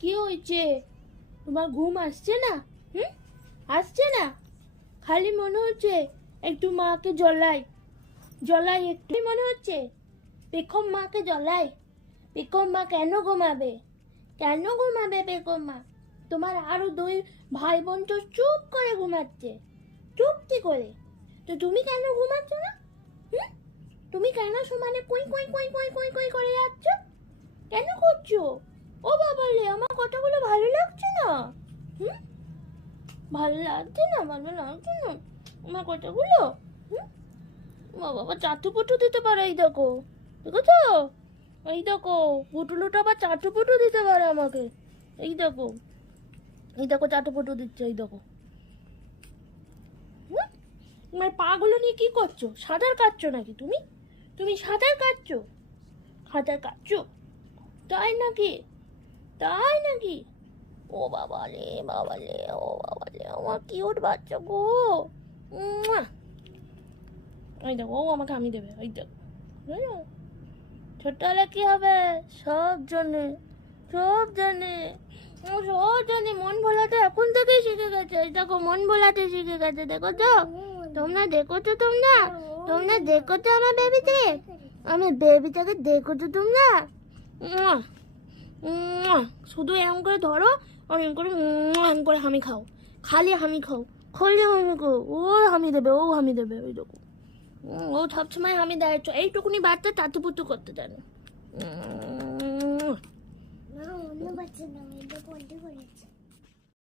কি হয়েছে? তোমার ঘুম আসছে না? আসছে না? খালি মনে হচ্ছে একটু মাকে জ্বলাই জ্বলাই, একটু মনে হচ্ছে পেখম মাকে জ্বলাই। পেখম মা কেন ঘুমাবে? কেন ঘুমাবে পেখম মা? তোমার আরো দুই ভাই বোন তো চুপ করে ঘুমাচ্ছে, চুপটি করে। তো তুমি কেন ঘুমাচ্ছ না? তুমি কেন সমানে কই কই কই কই কই কই করে যাচ্ছ? কেন করছো? ও বাবা রে, আমার কথাগুলো ভালো লাগছে না? ভালো লাগছে না? ভালো লাগছে না আমার কথাগুলো? বাবা চাটু পুটু দিতে পারে, এই দেখো, দেখেছো? এই দেখো পুটুলুটা আবার চাটু পুটু দিতে পারে আমাকে। এই দেখো, এই দেখো চাটু পুটু দিচ্ছে, এই দেখো। তোমার পাগুলো নিয়ে কি করছো? সাঁতার কাটছো নাকি তুমি? তুমি সাঁতার কাটছো? সাঁতার কাটছো? তাই নাকি? তাই নাকি? ও বাবা রে, বাবা রে, ও বাবা রে, আমার কিউট বাচ্চা গো। এই দেখো, ও আমাকে আমি দেবে, এই দেখো। ছোট্ট হলে কি হবে? সব জানে, সব জানে, ও সব জানে। মন ভোলাতে এখন থেকেই শিখে গেছে। এই দেখো, মন ভোলাতে শিখে গেছে, দেখো তো? তোমরা দেখো তো? তোমরা তোমরা দেখো তো আমার বেবিতে? আমার বেবিটাকে দেখো তো তোমরা? শুধু এরকম করে ধরো আর এরকম করে এরকম করে হামি খাও, খালি হামি খাও, খালি হামি খাও। ও হামি দেবে, ও হামি দেবে, ওই দেখো। ও সবসময় হামি দেয়, এইটুকুনি বাচ্চা টাটু পুটু করতে জানে। অন্য বাচ্চা না, এটা বড্ড করেছে।